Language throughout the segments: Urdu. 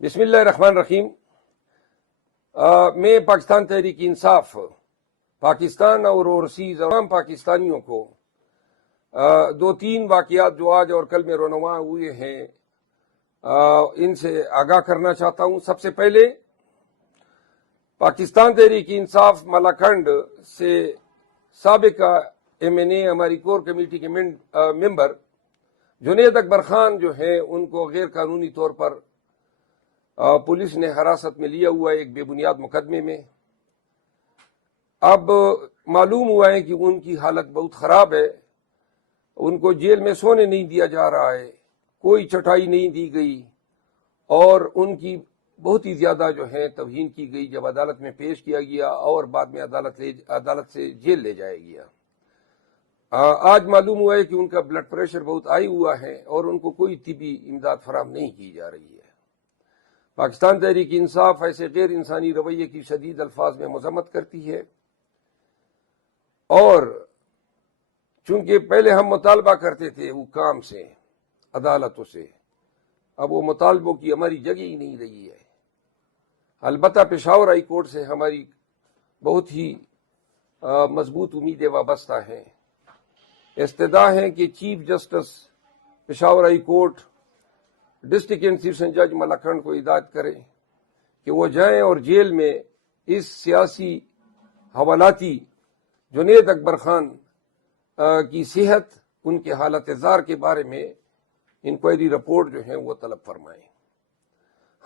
بسم اللہ الرحمن الرحیم۔ میں پاکستان تحریک انصاف پاکستان اور اوورسیز عوام پاکستانیوں کو دو تین واقعات جو آج اور کل میں رونما ہوئے ہیں ان سے آگاہ کرنا چاہتا ہوں۔ سب سے پہلے پاکستان تحریک انصاف ملاکنڈ سے سابق MNA ہماری کور کمیٹی کے ممبر جنید اکبر خان جو ہیں ان کو غیر قانونی طور پر پولیس نے حراست میں لیا ہوا ہے ایک بے بنیاد مقدمے میں۔ اب معلوم ہوا ہے کہ ان کی حالت بہت خراب ہے، ان کو جیل میں سونے نہیں دیا جا رہا ہے، کوئی چٹائی نہیں دی گئی اور ان کی بہت ہی زیادہ جو ہے توہین کی گئی جب عدالت میں پیش کیا گیا اور بعد میں عدالت سے جیل لے جایا گیا۔ آج معلوم ہوا ہے کہ ان کا بلڈ پریشر بہت ہائی ہوا ہے اور ان کو کوئی طبی امداد فراہم نہیں کی جا رہی ہے۔ پاکستان تحریک انصاف ایسے غیر انسانی رویے کی شدید الفاظ میں مذمت کرتی ہے، اور چونکہ پہلے ہم مطالبہ کرتے تھے حکام سے، عدالتوں سے، اب وہ مطالبوں کی ہماری جگہ ہی نہیں رہی ہے۔ البتہ پشاور ہائی کورٹ سے ہماری بہت ہی مضبوط امیدیں وابستہ ہیں۔ استدعا ہے کہ chief justice Peshawar high court district and session جج ملاکنڈ کو ہدایت کرے کہ وہ جائیں اور جیل میں اس سیاسی حوالاتی جنید اکبر خان کی صحت، ان کے حالت زار کے بارے میں انکوائری رپورٹ جو ہیں وہ طلب فرمائیں۔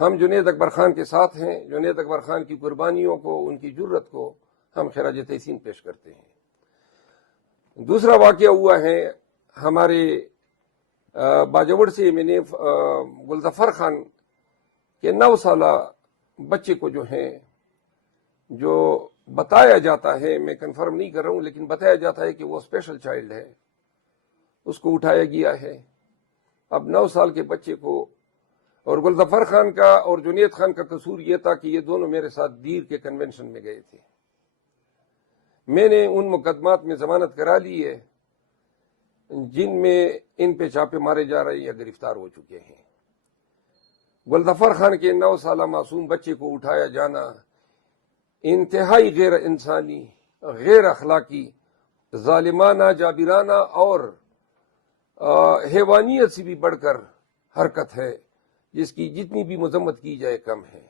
ہم جنید اکبر خان کے ساتھ ہیں، جنید اکبر خان کی قربانیوں کو، ان کی جرت کو ہم خراج تحسین پیش کرتے ہیں۔ دوسرا واقعہ ہوا ہے ہمارے باجوڑ سے MNA گلظفر خان کے 9 سالہ بچے کو جو ہیں، جو بتایا جاتا ہے، میں کنفرم نہیں کر رہا ہوں لیکن بتایا جاتا ہے کہ وہ اسپیشل چائلڈ ہے، اس کو اٹھایا گیا ہے۔ اب 9 سال کے بچے کو، اور گلظفر خان کا اور جنید خان کا قصور یہ تھا کہ یہ دونوں میرے ساتھ دیر کے کنونشن میں گئے تھے۔ میں نے ان مقدمات میں ضمانت کرا لی ہے جن میں ان پہ چھاپے مارے جا رہے یا گرفتار ہو چکے ہیں۔ گلظفر خان کے 9 سالہ معصوم بچے کو اٹھایا جانا انتہائی غیر انسانی، غیر اخلاقی، ظالمانہ، جابرانہ اور حیوانیت سے بھی بڑھ کر حرکت ہے، جس کی جتنی بھی مذمت کی جائے کم ہے۔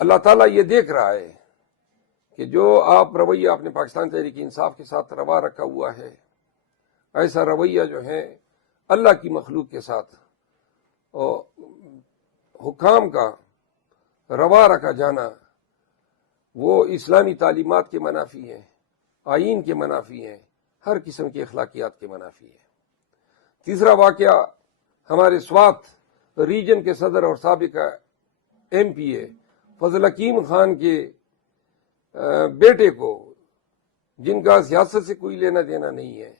اللہ تعالیٰ یہ دیکھ رہا ہے کہ جو رویہ آپ نے پاکستان تحریک انصاف کے ساتھ روا رکھا ہوا ہے، ایسا رویہ جو ہے اللہ کی مخلوق کے ساتھ حکام کا روا رکھا جانا، وہ اسلامی تعلیمات کے منافی ہیں، آئین کے منافی ہیں، ہر قسم کی اخلاقیات کے منافی ہے۔ تیسرا واقعہ ہمارے سوات ریجن کے صدر اور سابق MPA فضل حکیم خان کے بیٹے کو، جن کا سیاست سے کوئی لینا دینا نہیں ہے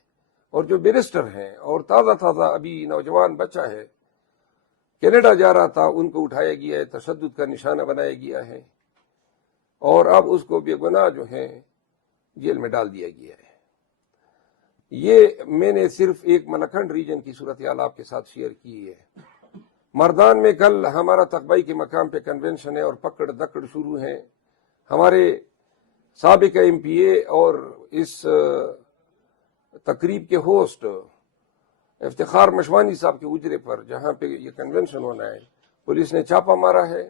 اور جو بیرسٹر ہیں اور تازہ ابھی نوجوان بچہ ہے، کینیڈا جا رہا تھا، ان کو اٹھایا گیا ہے، تشدد کا نشانہ بنایا گیا ہے اور اب اس کو بے گناہ جو ہے جیل میں ڈال دیا گیا ہے۔ یہ میں نے صرف ایک ملاکنڈ ریجن کی صورتحال آپ کے ساتھ شیئر کی ہے۔ مردان میں کل ہمارا تقبائی کے مقام پہ کنونشن ہے اور پکڑ دکڑ شروع ہیں۔ ہمارے سابق MPA اور اس تقریب کے ہوسٹ افتخار مشوانی صاحب کے اجرے پر، جہاں پہ یہ کنونشن ہونا ہے، پولیس نے چھاپہ مارا ہے،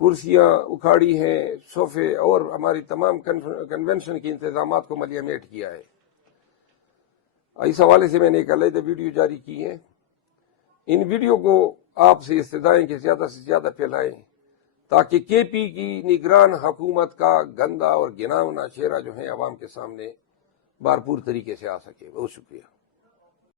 کرسیاں اکھاڑی ہیں، صوفے اور ہماری تمام کنونشن کے انتظامات کو ملیمیٹ کیا ہے۔ اس حوالے سے میں نے ایک علیحدہ ویڈیو جاری کی ہے۔ ان ویڈیو کو آپ سے استدعائیں کہ زیادہ سے زیادہ پھیلائیں تاکہ KP کی نگران حکومت کا گندا اور گھناؤنا چہرہ جو ہے عوام کے سامنے بھرپور طریقے سے آ سکے۔ بہت شکریہ۔